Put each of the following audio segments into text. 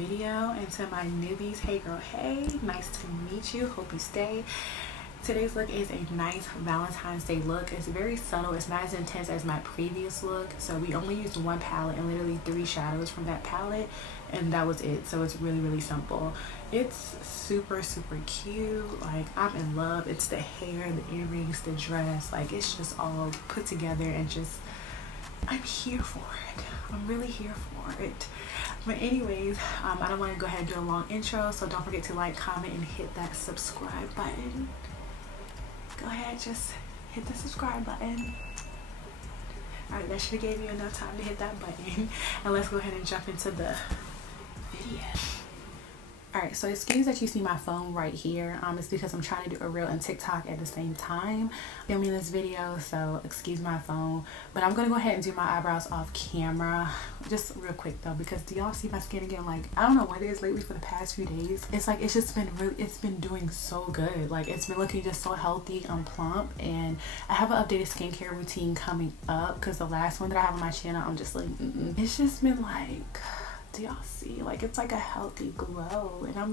video. And to my newbies, hey girl, hey, nice to meet you, hope you stay. Today's look is a nice Valentine's Day look. It's very subtle, it's not as intense as my previous look. So we only used one palette and literally 3 shadows from that palette, and that was it. So it's really simple. It's super cute. Like, I'm in love. It's the hair, the earrings, the dress, like it's just all put together, and just I'm here for it. I'm really here for it. But anyways, I don't want to go ahead and do a long intro, so don't forget to like, comment, and hit that subscribe button. Go ahead, just hit the subscribe button. Alright, that should have gave you enough time to hit that button. And let's go ahead and jump into the video. Alright, so excuse that you see my phone right here. It's because I'm trying to do a reel and TikTok at the same time filming this video, so excuse my phone. But I'm gonna go ahead and do my eyebrows off camera just real quick though, because do y'all see my skin again? Like, I don't know what it is lately for the past few days. It's like it's just been it's been doing so good. Like, it's been looking just so healthy and plump. And I have an updated skincare routine coming up, because the last one that I have on my channel, I'm just like it's just been like, do y'all see? Like, it's like a healthy glow, and I'm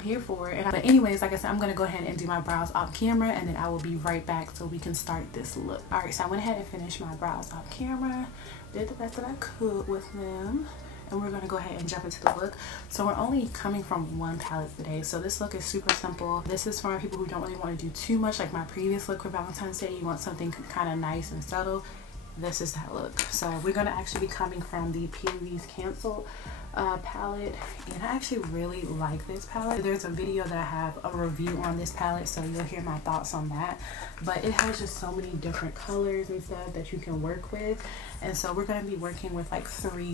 here for it. But anyways, like I said, I'm gonna go ahead and do my brows off camera, and then I will be right back so we can start this look. All right, so I went ahead and finished my brows off camera, did the best that I could with them, and we're gonna go ahead and jump into the look. So we're only coming from one palette today, so this look is super simple. This is for people who don't really want to do too much, like my previous look for Valentine's Day. You want something kind of nice and subtle. This is that look. So we're gonna actually be coming from the P.Louise Cancel palette, and I actually really like this palette. There's a video that I have a review on this palette, so you'll hear my thoughts on that. But it has just so many different colors and stuff that you can work with, and so we're gonna be working with like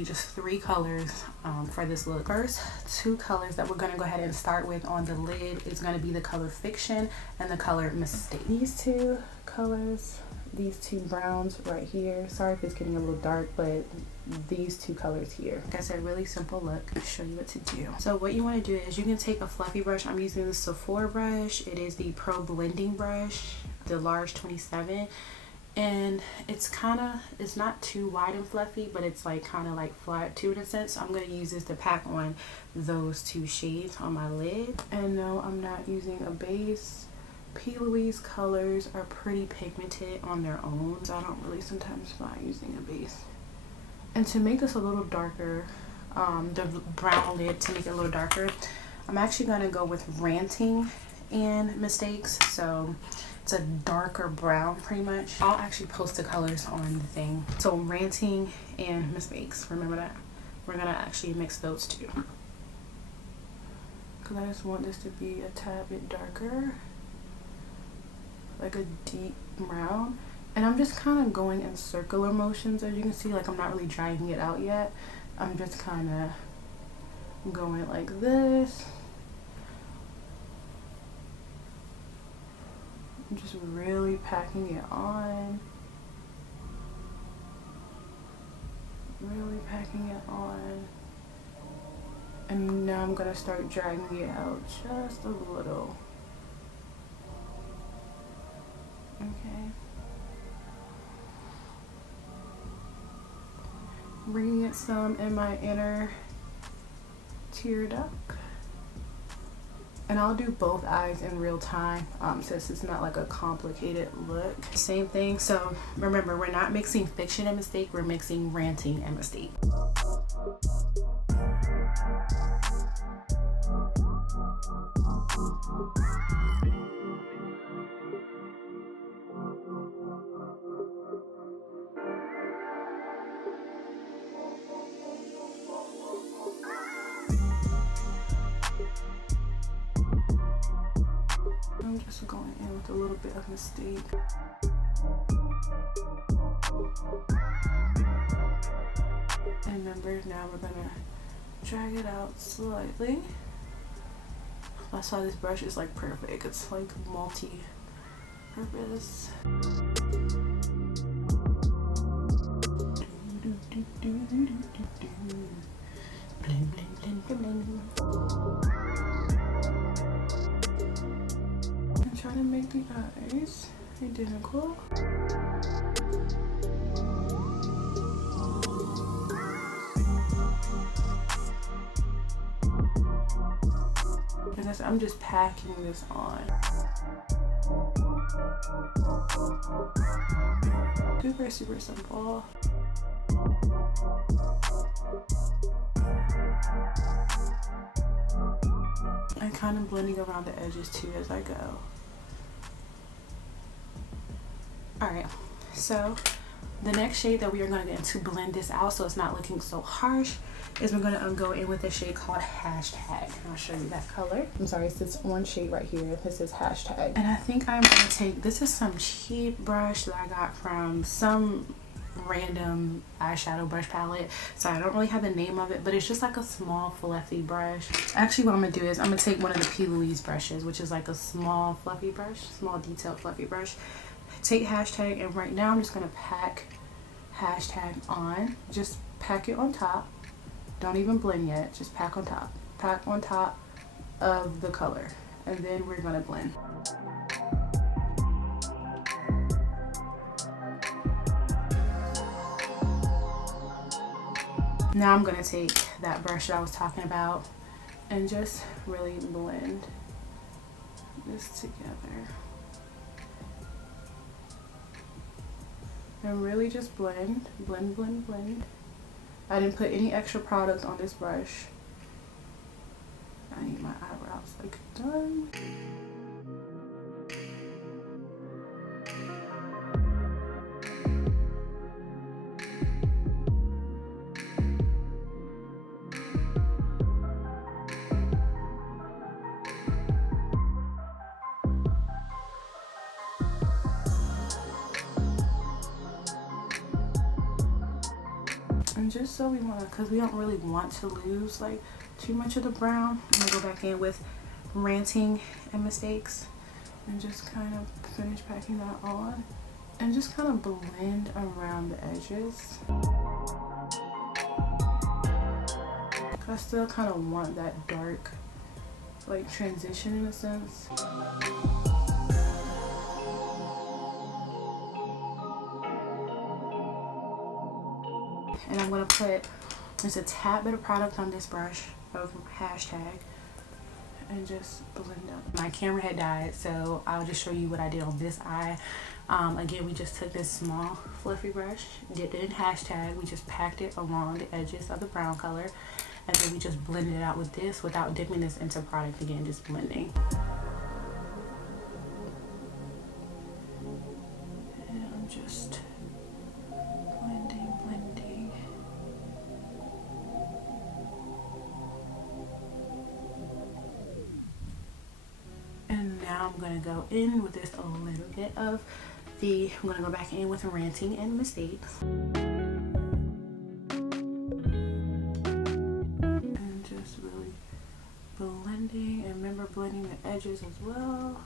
just three colors for this look. First 2 colors that we're gonna go ahead and start with on the lid is gonna be the color Fiction and the color Mistake. These 2 colors, these 2 browns right here, sorry if it's getting a little dark, but these 2 colors here. Like I said, really simple look. I'll show you what to do. So what you want to do is you can take a fluffy brush. I'm using the Sephora brush. It is the Pro Blending brush, the large 27, and it's not too wide and fluffy, but it's like kind of like flat too in a sense. So I'm going to use this to pack on those 2 shades on my lid. And no, I'm not using a base. P.Louise colors are pretty pigmented on their own, so I don't really sometimes mind using a base. And to make this a little darker, the brown lid, to make it a little darker, I'm actually going to go with Ranting and Mistakes. So it's a darker brown pretty much. I'll actually post the colors on the thing. So Ranting and Mistakes, remember that. We're going to actually mix those 2, because I just want this to be a tad bit darker, like a deep brown. And I'm just kind of going in circular motions, as you can see. Like, I'm not really dragging it out yet. I'm just kind of going like this. I'm just really packing it on. Really packing it on. And now I'm gonna start dragging it out just a little. Okay. Bringing it some in my inner tear duct. And I'll do both eyes in real time, since it's not like a complicated look. Same thing. So remember, we're not mixing Fiction and Mistake, we're mixing Ranting and Mistake. I'm just going in with a little bit of Mistake. And remember, now we're gonna drag it out slightly. That's why this brush is like perfect. It's like multi-purpose. I'm trying to make the eyes identical. And I'm just packing this on. Super, super simple. And kind of blending around the edges too as I go. Alright, so the next shade that we are going to get to blend this out so it's not looking so harsh is we're going to go in with a shade called Hashtag. And I'll show you that color. I'm sorry, it's this one shade right here. This is Hashtag. And I think I'm going to take, this is some cheap brush that I got from some random eyeshadow brush palette. So I don't really have the name of it, but it's just like a small fluffy brush. Actually, what I'm going to do is I'm going to take one of the P.Louise brushes, which is like a small fluffy brush, small detailed fluffy brush. Take Hashtag, and right now I'm just going to pack Hashtag on. Just pack it on top. Don't even blend yet. Just pack on top. Pack on top of the color. And then we're going to blend. Now I'm going to take that brush that I was talking about and just really blend this together. And really just blend, blend, blend, blend. I didn't put any extra product on this brush. I need my eyebrows like done. And just so we want to, because we don't really want to lose like too much of the brown, I'm going to go back in with Ranting and Mistakes and just kind of finish packing that on and just kind of blend around the edges. I still kind of want that dark like transition in a sense. And I'm going to put just a tad bit of product on this brush of Hashtag and just blend up. My camera had died, so I'll just show you what I did on this eye. Again, we just took this small fluffy brush, dipped it in Hashtag, we just packed it along the edges of the brown color, and then we just blended it out with this without dipping this into product again, just blending. And I'm just blending, blending. And now I'm going to go in with this a little bit of the, I'm going to go back in with Ranting and Mistakes. And just really blending, and remember blending the edges as well.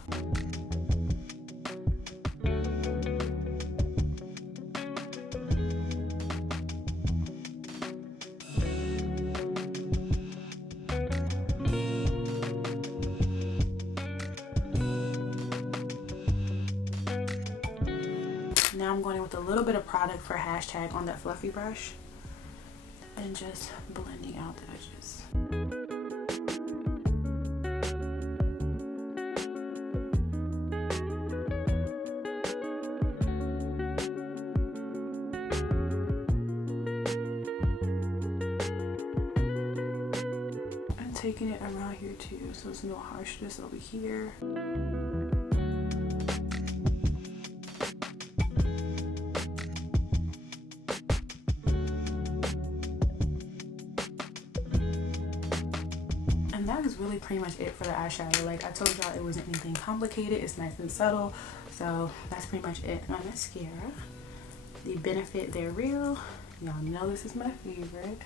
Now I'm going in with a little bit of product for Hashtag on that fluffy brush and just blending out the edges. And taking it around here too, so there's no harshness over here. That is really pretty much it for the eyeshadow. Like I told y'all, it wasn't anything complicated. It's nice and subtle. So that's pretty much it. My mascara, the Benefit They're Real. Y'all know this is my favorite.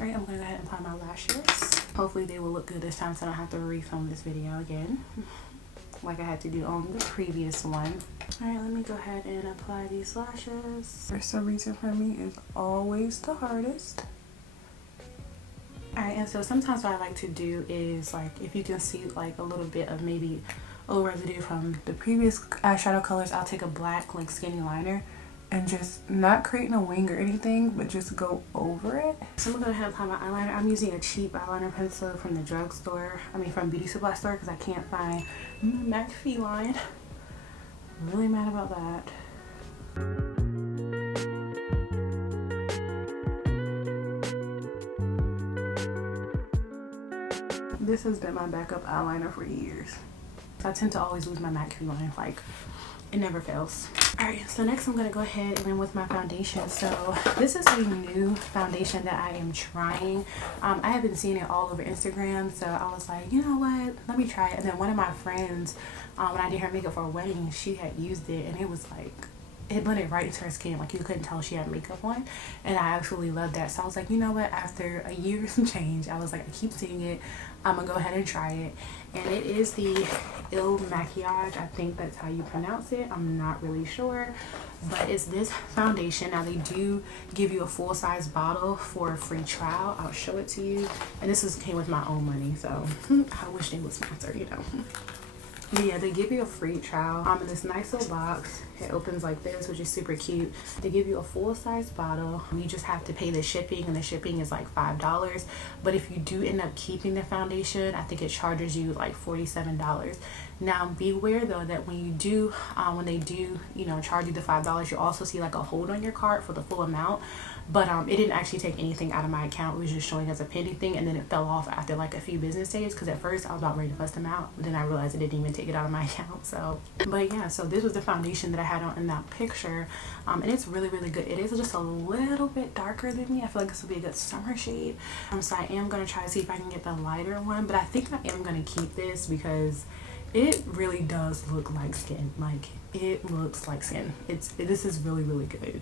Alright, I'm gonna go ahead and apply my lashes. Hopefully they will look good this time so I don't have to refilm this video again like I had to do on the previous one. Alright, let me go ahead and apply these lashes. For some reason for me, it's always the hardest. Alright, and so sometimes what I like to do is, like, if you can see like a little bit of maybe little residue from the previous eyeshadow colors, I'll take a black like skinny liner and just not creating a wing or anything, but just go over it. So I'm gonna have my eyeliner. I'm using a cheap eyeliner pencil from the drugstore. I mean from beauty supply store, because I can't find my McAfee line. I'm really mad about that. This has been my backup eyeliner for years. I tend to always lose my MAC line, like it never fails. Alright, so next I'm gonna go ahead and in with my foundation. So this is a new foundation that I am trying. I have been seeing it all over Instagram, so I was like, you know what, let me try it. And then one of my friends, when I did her makeup for a wedding, she had used it and it was like, it blended right into her skin, like you couldn't tell she had makeup on, and I absolutely loved that. So I was like, you know what, after a year and some change, I was like, I keep seeing it, I'm gonna go ahead and try it. And it is the Makiage, I think that's how you pronounce it, I'm not really sure, but it's this foundation. Now they do give you a full-size bottle for a free trial. I'll show it to you, and this came with my own money, so I wish they would sponsor, you know. But yeah, they give you a free trial in this nice little box. It opens like this, which is super cute. They give you a full-size bottle. You just have to pay the shipping, and the shipping is like $5. But if you do end up keeping the foundation, I think it charges you like $47. Now beware though that when you do, when they do, you know, charge you the $5, you also see like a hold on your cart for the full amount. But it didn't actually take anything out of my account. It was just showing as a pending thing, and then it fell off after like a few business days, because at first I was about ready to bust them out, but then I realized it didn't even take it out of my account. So but yeah, so this was the foundation that I had on in that picture, and it's really good. It is just a little bit darker than me. I feel like this will be a good summer shade. So I am gonna try to see if I can get the lighter one, but I think I am gonna keep this because it really does look like skin. Like it looks like skin. This is really good.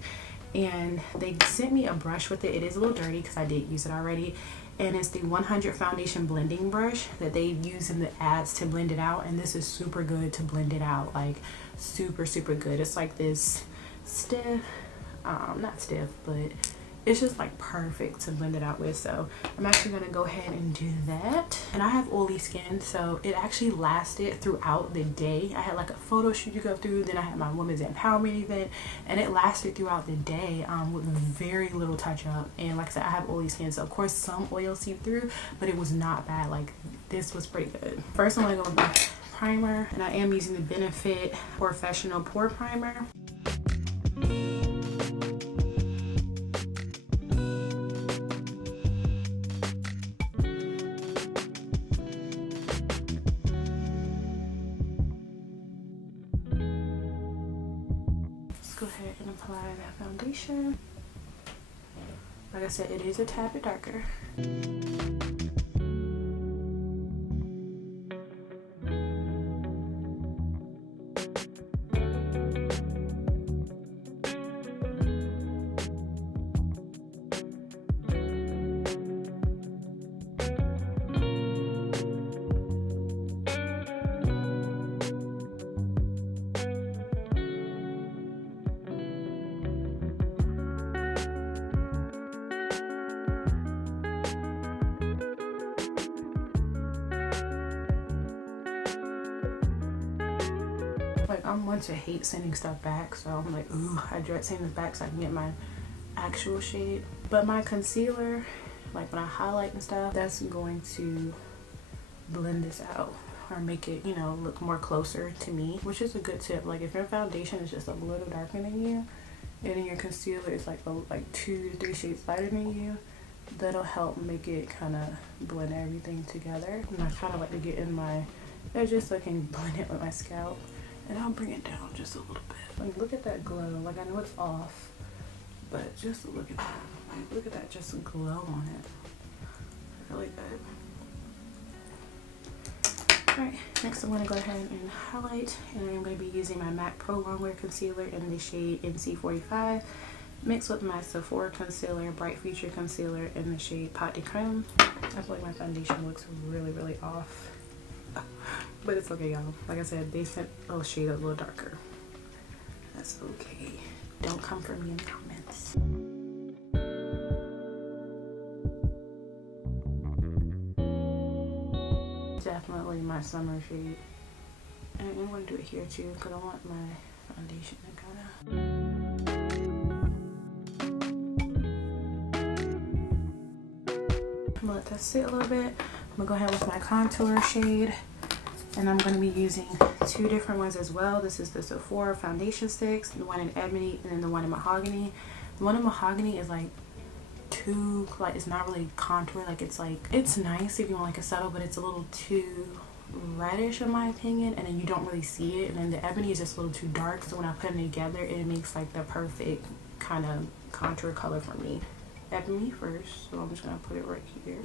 And they sent me a brush with it. It is a little dirty because I did use it already, and it's the 100 foundation blending brush that they use in the ads to blend it out, and this is super good to blend it out, like super good. It's like this stiff, not stiff, but it's just like perfect to blend it out with. So I'm actually gonna go ahead and do that. And I have oily skin, so it actually lasted throughout the day. I had like a photo shoot to go through, then I had my women's empowerment event, and it lasted throughout the day with very little touch up. And like I said, I have oily skin, so of course some oil seeped through, but it was not bad. Like this was pretty good. First I'm gonna go with my primer, and I am using the Benefit Porefessional Pore Primer. Go ahead and apply that foundation. Like I said, it is a tad bit darker. Like I'm one to hate sending stuff back, so I'm like, ooh, I dread sending this back so I can get my actual shade. But my concealer, like when I highlight and stuff, that's going to blend this out or make it, you know, look more closer to me, which is a good tip. Like if your foundation is just a little darker than you, and then your concealer is like 2 to 3 shades lighter than you, that'll help make it kind of blend everything together. And I kind of like to get in my edges so I can blend it with my scalp. And I'll bring it down just a little bit. Like, look at that glow. Like, I know it's off, but just look at that. Like, look at that just glow on it. Really good. Alright, next I'm going to go ahead and highlight. And I'm going to be using my MAC ProLongwear Concealer in the shade NC45. Mixed with my Sephora Concealer, Bright Future Concealer in the shade Pot de Creme. I feel like my foundation looks really off. But it's okay, y'all. Like I said, they sent a shade a little darker. That's okay. Don't come for me in the comments. Definitely my summer shade. And I'm going to do it here too because I want my foundation to kind of... I'm gonna let that sit a little bit. I'm gonna go ahead with my contour shade, and I'm gonna be using two different ones as well. This is the Sephora foundation sticks, the one in Ebony and then the one in Mahogany. The one in Mahogany is like too, like, it's not really contour, like it's nice if you want like a subtle, but it's a little too reddish in my opinion, and then you don't really see it. And then the Ebony is just a little too dark, so when I put them together it makes like the perfect kind of contour color for me. Ebony first, so I'm just gonna put it right here.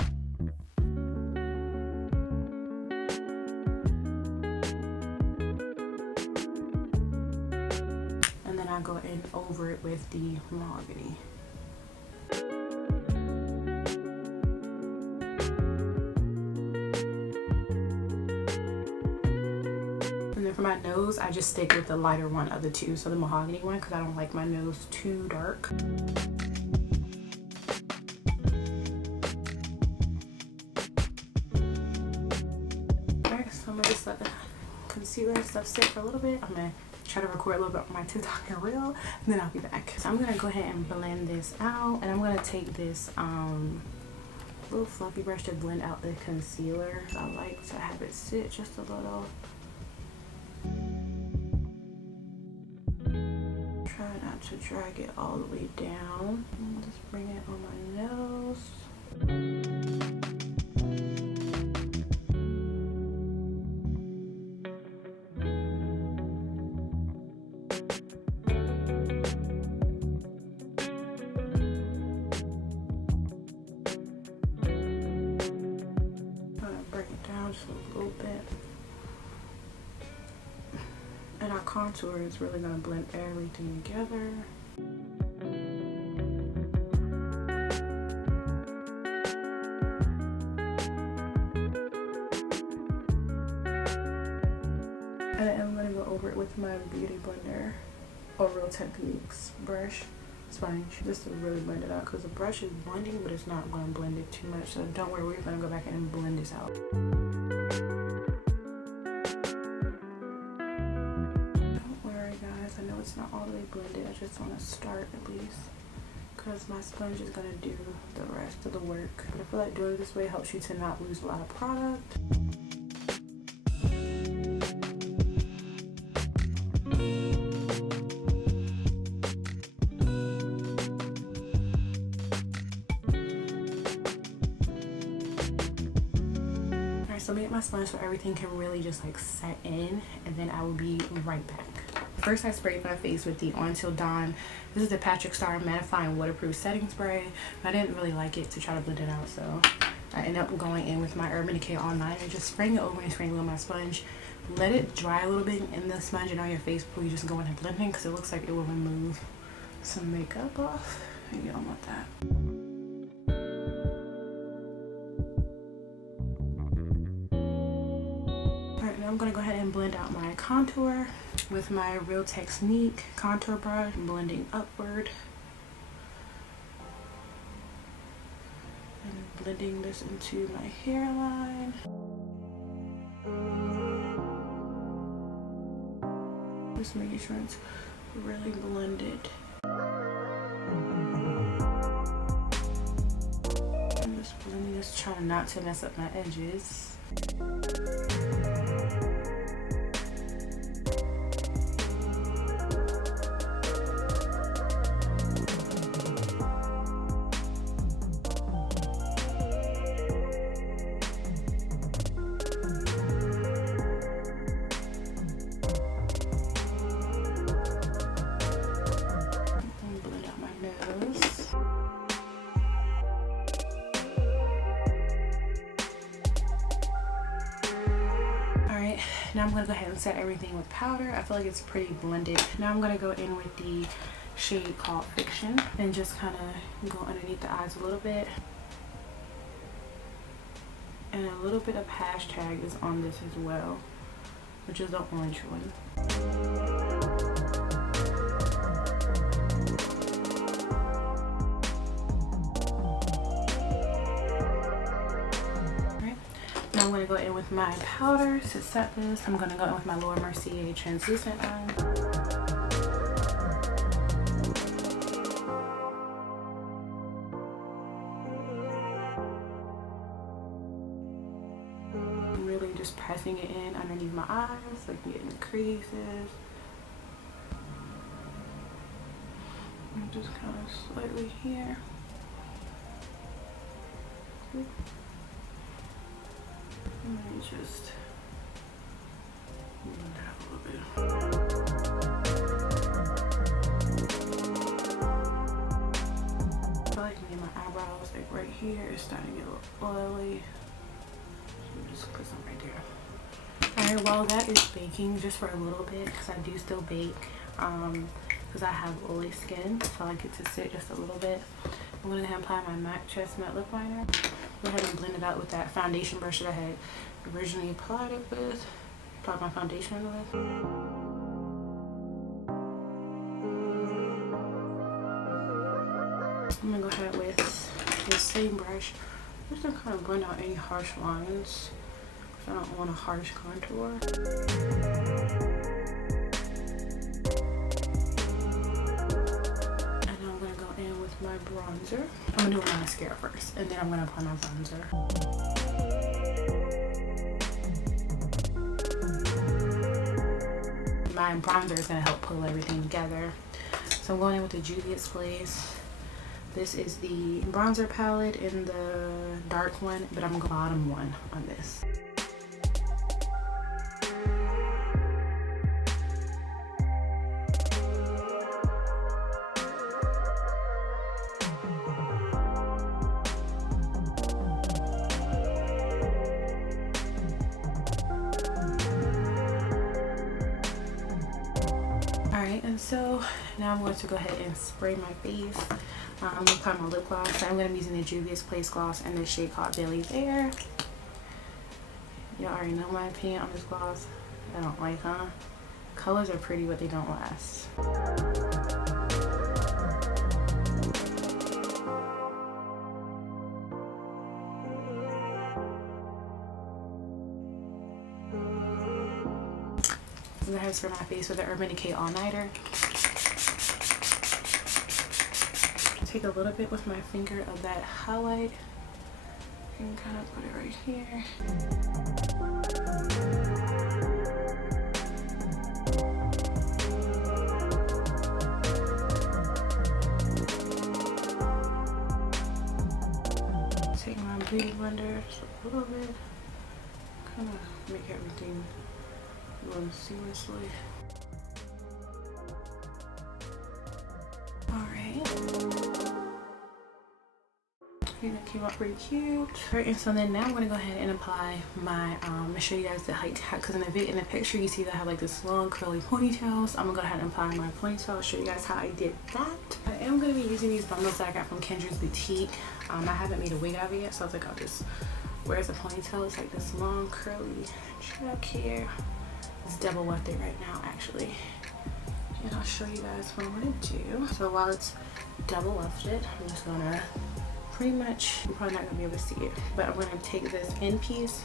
And then I go in over it with the Mahogany. And then for my nose, I just stick with the lighter one of the two, so the Mahogany one, because I don't like my nose too dark. I'm gonna just let the concealer and stuff sit for a little bit. I'm gonna try to record a little bit on my TikTok and reel, and then I'll be back. So I'm gonna go ahead and blend this out, and I'm gonna take this little fluffy brush to blend out the concealer. I like to have it sit just a little. Try not to drag it all the way down. Just bring it on my nose. A little bit, and our contour is really going to blend everything together. And I'm going to go over it with my Beauty Blender or Real Techniques brush sponge just to really blend it out, because the brush is blending but it's not going to blend it too much, so don't worry, we're going to go back in and blend this out. Don't worry guys, I know it's not all the way blended, I just want to start at least, because my sponge is going to do the rest of the work. But I feel like doing it this way helps you to not lose a lot of product. So make my sponge so everything can really just like set in, and then I will be right back. First I sprayed my face with the Until Dawn. This is the Patrick Star Mattifying Waterproof Setting Spray. I didn't really like it to try to blend it out, so I ended up going in with my Urban Decay All Nighter, just spraying it over and spraying it with my sponge. Let it dry a little bit in the sponge and on your face before you just go in and blend it, because it looks like it will remove some makeup off, and you don't want that. I'm going to go ahead and blend out my contour with my Real Technique contour brush, blending upward and blending this into my hairline. Just making sure it's really blended. I'm just blending this, trying not to mess up my edges. Now I'm going to go ahead and set everything with powder. I feel like it's pretty blended. Now I'm going to go in with the shade called Fiction and just kind of go underneath the eyes a little bit. And a little bit of hashtag is on this as well, which is the orange one. Now I'm going to go go in with my powder to set this. I'm gonna go in with my Laurer Mercier translucent one. I'm really just pressing it in underneath my eyes, like getting the creases. And just kind of slightly here. And then just move that a little bit. I feel like me and my eyebrows, like right here, is starting to get a little oily. So just put some right there. Alright, while that is baking, just for a little bit, because I do still bake, because I have oily skin, so I like it to sit just a little bit. I'm going to apply my MAC Chestnut Lip Liner. Go ahead and blend it out with that foundation brush that I had originally applied it with. Apply my foundation with. I'm going to go ahead with this same brush. I'm just going to kind of blend out any harsh lines, because I don't want a harsh contour. My bronzer. I'm gonna do my mascara first, and then I'm gonna apply my bronzer. My bronzer is gonna help pull everything together. So I'm going in with the Juvias Glaze. This is the bronzer palette in the dark one, but I'm going bottom one on this. And so now I'm going to go ahead and spray my face. I'm going to apply my lip gloss. So I'm going to be using the Juvias Place Gloss in the shade called Belly's Air. Y'all already know my opinion on this gloss. I don't like, huh? Colors are pretty, but they don't last. I'm going to spray my face with the Urban Decay All Nighter. Take a little bit with my finger of that highlight and kind of put it right here. Take my beauty blender just a little bit, kind of make everything run seamlessly. That came out pretty cute. Alright, and so then now I'm going to go ahead and apply my I'm going to show you guys the height, because in the picture you see that I have like this long curly ponytail. So I'm going to go ahead and apply my ponytail. I'll show you guys how I did that. I am going to be using these bundles that I got from Kendra's Boutique. I haven't made a wig out of it yet, so I was like, I'll just wear as a ponytail. It's like this long curly track here. It's double wefted right now actually, and I'll show you guys what I'm going to do. So while it's double wefted, I'm just going to pretty much, you're probably not gonna be able to see it, but I'm gonna take this end piece.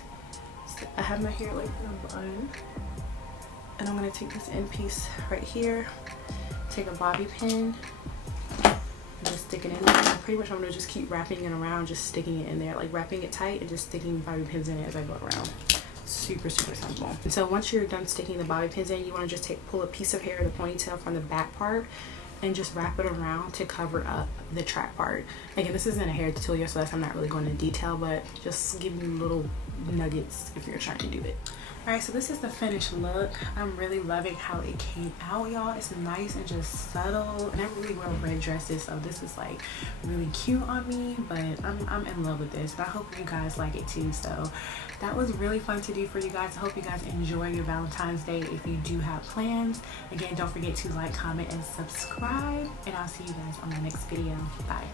I have my hair like a bun, and I'm gonna take this end piece right here, take a bobby pin, and just stick it in there. And pretty much I'm gonna just keep wrapping it around, just sticking it in there, like wrapping it tight and just sticking bobby pins in it as I go around. Super simple. And so once you're done sticking the bobby pins in, you want to just pull a piece of hair, the ponytail from the back part, and just wrap it around to cover up the track part. Again, this isn't a hair tutorial, so I'm not really going into detail, but just giving you little nuggets if you're trying to do it. Alright, so this is the finished look. I'm really loving how it came out, y'all. It's nice and just subtle. And I really wear red dresses, so this is like really cute on me, but I'm in love with this. And I hope you guys like it too. So that was really fun to do for you guys. I hope you guys enjoy your Valentine's Day if you do have plans. Again, don't forget to like, comment, and subscribe. And I'll see you guys on my next video. Bye.